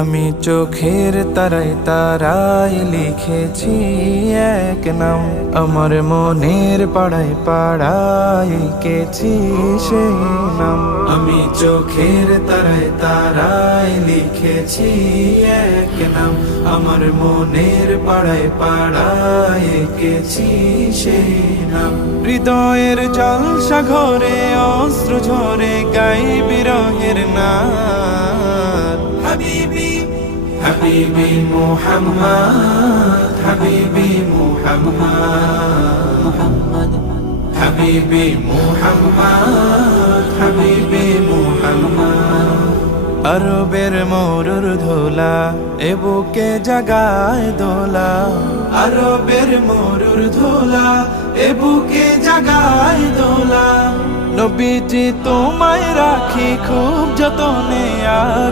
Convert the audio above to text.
আমি চোখের তারায় তারায় লিখেছি এক নাম, আমার মনের পাড়ায় পাড়ায় এঁকেছি সেই নাম। আমি চোখের তারায় তারায় লিখেছি এক নাম, আমার মনের পাড়ায় পাড়ায় এঁকেছি সেই নাম। হৃদয়ের জল সাগরে অস্ত্র ঝরে গাই বিরহের নাম। হাবিবি হাবিবি মুহাম্মদ, হাবিবি মুহাম্মদ, হাবিবি মুহাম্মদ, হাবিবি মুহাম্মদ। আরবের মরুর ধোলা এ বুকে জাগায় দোলা, আরবের মরুর ধোলা এ বুকে জাগায় দোলা। নবীজি তোমায় রাখি খুব যতনে আগে